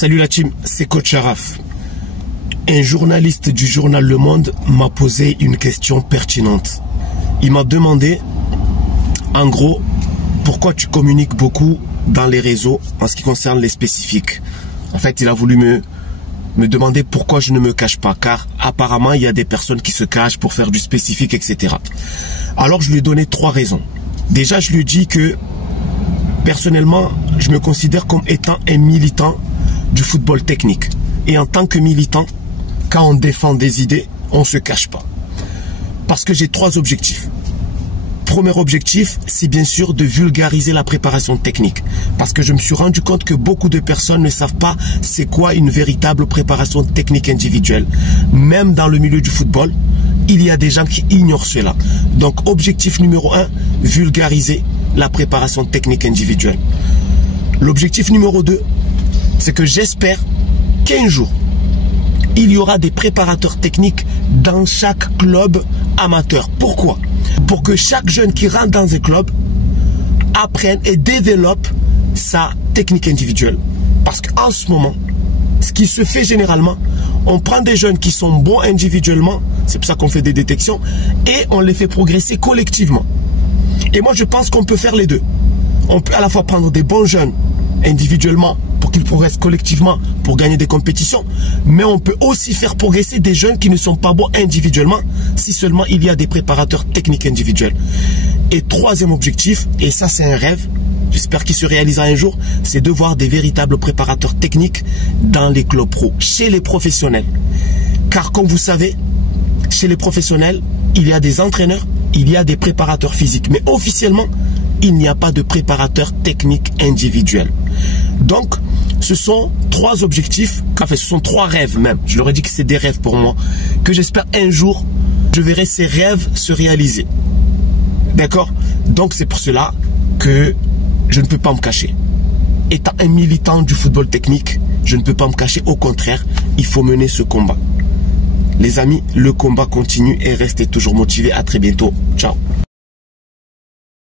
Salut la team, c'est Coach Araf. Un journaliste du journal Le Monde m'a posé une question pertinente. Il m'a demandé, en gros, pourquoi tu communiques beaucoup dans les réseaux en ce qui concerne les spécifiques. En fait, il a voulu me demander pourquoi je ne me cache pas, car apparemment, il y a des personnes qui se cachent pour faire du spécifique, etc. Alors, je lui ai donné 3 raisons. Déjà, je lui ai dit que, personnellement, je me considère comme étant un militant du football technique. Et en tant que militant, quand on défend des idées, on ne se cache pas. Parce que j'ai 3 objectifs. Premier objectif, c'est bien sûr de vulgariser la préparation technique. Parce que je me suis rendu compte que beaucoup de personnes ne savent pas c'est quoi une véritable préparation technique individuelle. Même dans le milieu du football, il y a des gens qui ignorent cela. Donc objectif numéro 1, vulgariser la préparation technique individuelle. L'objectif numéro 2, c'est que j'espère qu'un jour, il y aura des préparateurs techniques dans chaque club amateur. Pourquoi? Pour que chaque jeune qui rentre dans un club apprenne et développe sa technique individuelle. Parce qu'en ce moment, ce qui se fait généralement, on prend des jeunes qui sont bons individuellement, c'est pour ça qu'on fait des détections, et on les fait progresser collectivement. Et moi, je pense qu'on peut faire les deux. On peut à la fois prendre des bons jeunes individuellement pour qu'ils progressent collectivement pour gagner des compétitions, mais on peut aussi faire progresser des jeunes qui ne sont pas bons individuellement si seulement il y a des préparateurs techniques individuels. Et troisième objectif, et ça c'est un rêve, j'espère qu'il se réalisera un jour, c'est de voir des véritables préparateurs techniques dans les clubs pro, chez les professionnels. Car comme vous savez, chez les professionnels, il y a des entraîneurs, il y a des préparateurs physiques, mais officiellement, il n'y a pas de préparateur technique individuel. Donc, ce sont 3 objectifs, enfin ce sont 3 rêves même, je leur ai dit que c'est des rêves pour moi, que j'espère un jour, je verrai ces rêves se réaliser. D'accord? Donc c'est pour cela que je ne peux pas me cacher. Étant un militant du football technique, je ne peux pas me cacher, au contraire, il faut mener ce combat. Les amis, le combat continue et restez toujours motivés. À très bientôt. Ciao.